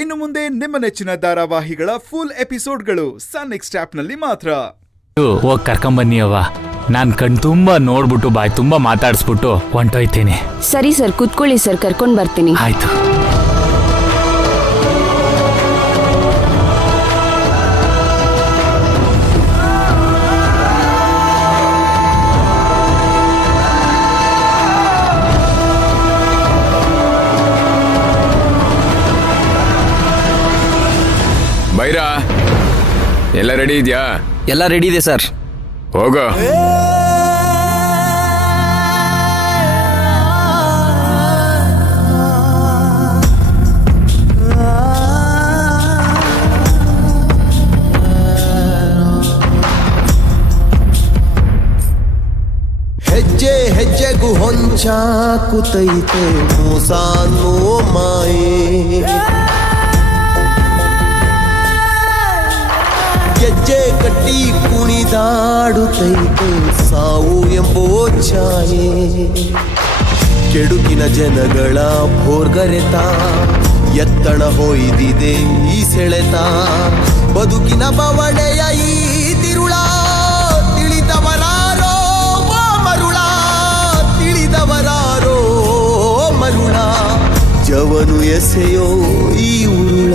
ಇನ್ನು ಮುಂದೆ ನಿಮ್ಮ ನೆಚ್ಚಿನ ಧಾರಾವಾಹಿಗಳ ಫುಲ್ ಎಪಿಸೋಡ್ಗಳು ಸನ್ ನೆಕ್ಸ್ಟ್ ಆಪ್ನಲ್ಲಿ ಮಾತ್ರ. ಹೋಗ್ ಕರ್ಕೊಂಬನ್ನಿ ಅವ್ವ. ನಾನ್ ಕಣ್ ತುಂಬಾ ನೋಡ್ಬಿಟ್ಟು ಬಾಯ್ ತುಂಬಾ ಮಾತಾಡ್ಸ್ಬಿಟ್ಟು ಹೊಂಟೋಯ್ತೀನಿ. ಸರಿ ಸರ್, ಕುತ್ಕೊಳ್ಳಿ ಸರ್, ಕರ್ಕೊಂಡ್ ಬರ್ತೀನಿ. ಆಯ್ತು. ಬೈರಾ, ಎಲ್ಲ ರೆಡಿ ಇದೆಯಾ? ಎಲ್ಲ ರೆಡಿ ಇದೆ ಸರ್. ಹೋಗೋ. ಹೆಜ್ಜೆ ಹೆಜ್ಜೆಗೂ ಹೊಂಚಾಕುತ್ತೈತೆ ಮೋಸಾನೋ ಮಾಯೆ, ಗೆಜ್ಜೆ ಕಟ್ಟಿ ಕುಣಿದಾಡುತ್ತೈತೆ ಸಾವು ಎಂಬೋ ಛಾಯೆ. ಕೆಡುಕಿನ ಜನಗಳ ಭೋರ್ಗರೆತ ಎತ್ತಣ ಹೊಯ್ದಿದೆ ಈ ಸೆಳೆತ, ಬದುಕಿನ ಬವಣೆಯ ಈ ತಿರುಳ ತಿಳಿದವರಾರೋ ಮರುಳ, ತಿಳಿದವರಾರೋ ಮರುಳ, ಜವನು ಎಸೆಯೋ ಈ ಉರುಳ.